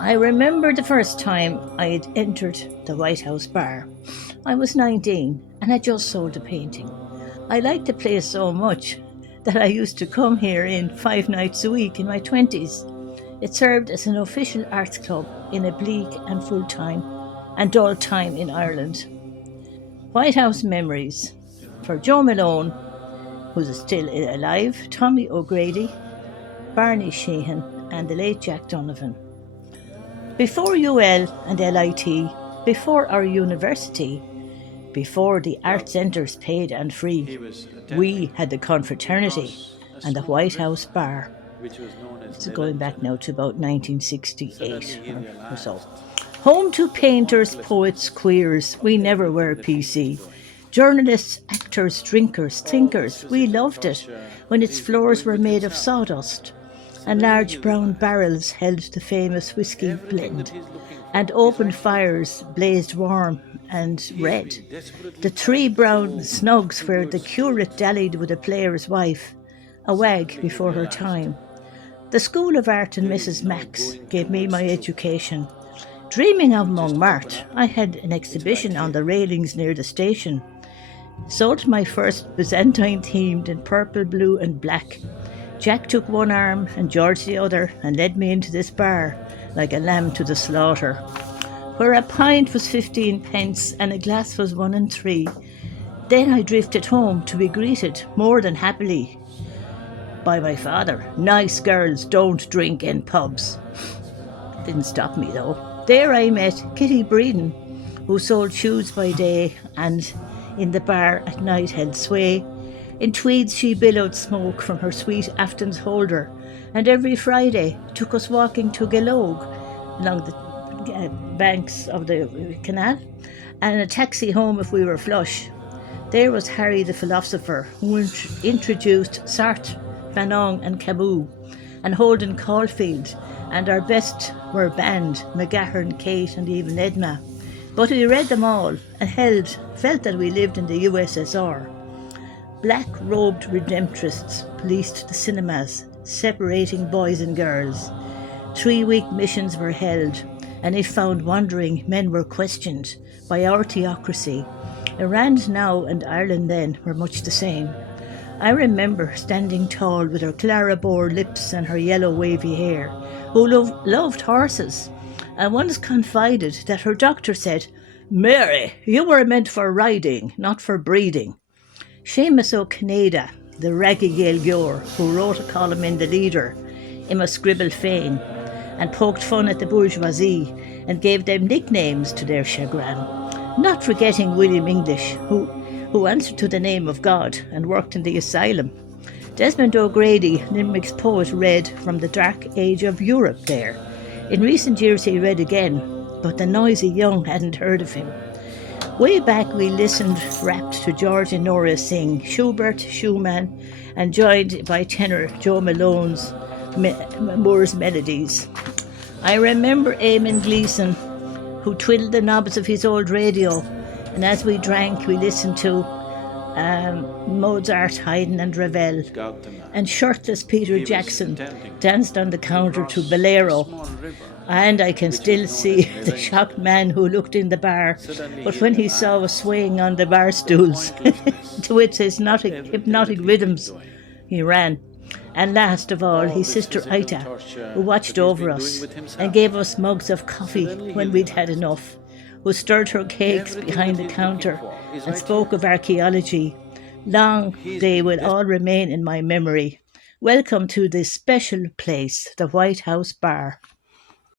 I remember the first time I had entered the White House bar. I was 19 and had just sold a painting. I liked the place so much that I used to come here in 5 nights a week in my 20s. It served as an official arts club in a bleak and full time and dull time in Ireland. White House memories for Joe Malone, who's still alive, Tommy O'Grady, Barney Sheehan, and the late Jack Donovan. Before UL and LIT, before our university, before the art centres paid and free, we had the confraternity and the White House bar. This is going back now to about 1968 or so. Home to painters, poets, queers, we never were PC. Journalists, actors, drinkers, thinkers, we loved it when its floors were made of sawdust and large brown barrels held the famous whiskey blend, and open fires blazed warm and red. The three brown snugs where the curate dallied with a player's wife, a wag before her time. The School of Art and Mrs. Max gave me my education. Dreaming of Montmartre, I had an exhibition on the railings near the station. Sold my first Byzantine themed in purple, blue and black. Jack took one arm and George the other and led me into this bar like a lamb to the slaughter, where a pint was 15 pence and a glass was 1 and 3. Then I drifted home to be greeted more than happily by my father. Nice girls don't drink in pubs. Didn't stop me though. There I met Kitty Breeden, who sold shoes by day and in the bar at night held sway. In tweeds she billowed smoke from her sweet Afton's holder, and every Friday took us walking to Galogue along the banks of the canal, and a taxi home if we were flush. There was Harry the philosopher, who introduced Sartre, Fanon and Camus, and Holden Caulfield, and our best were banned, McGahern, Kate and even Edma. But we read them all and felt that we lived in the USSR. Black-robed redemptorists policed the cinemas, separating boys and girls. 3-week missions were held, and if found wandering, men were questioned by our theocracy. Iran now and Ireland then were much the same. I remember standing tall with her Clara-Bour lips and her yellow wavy hair, who loved horses, and once confided that her doctor said, "Mary, you were meant for riding, not for breeding." Seamus O'Canada, the raggy Gaelgeoir, who wrote a column in The Leader, Imma Scribble Fain, and poked fun at the bourgeoisie and gave them nicknames to their chagrin, not forgetting William English, who answered to the name of God and worked in the asylum. Desmond O'Grady, Limerick's poet, read from the dark age of Europe there. In recent years he read again, but the noisy young hadn't heard of him. Way back we listened rapt to George and Nora sing Schubert, Schumann, and joined by tenor Joe Malone's Moore's melodies. I remember Eamon Gleeson, who twiddled the knobs of his old radio, and as we drank we listened to Mozart, Haydn and Ravel, and shirtless Peter Jackson danced on the counter to Bolero. And I can still see the shocked man who looked in the bar, but when he saw us swaying on the bar stools to its hypnotic rhythms, he ran. And last of all, his sister Ita, who watched over us and gave us mugs of coffee when we'd had enough, who stirred her cakes behind the counter and spoke of archaeology. Long they will all remain in my memory. Welcome to this special place, the White House Bar.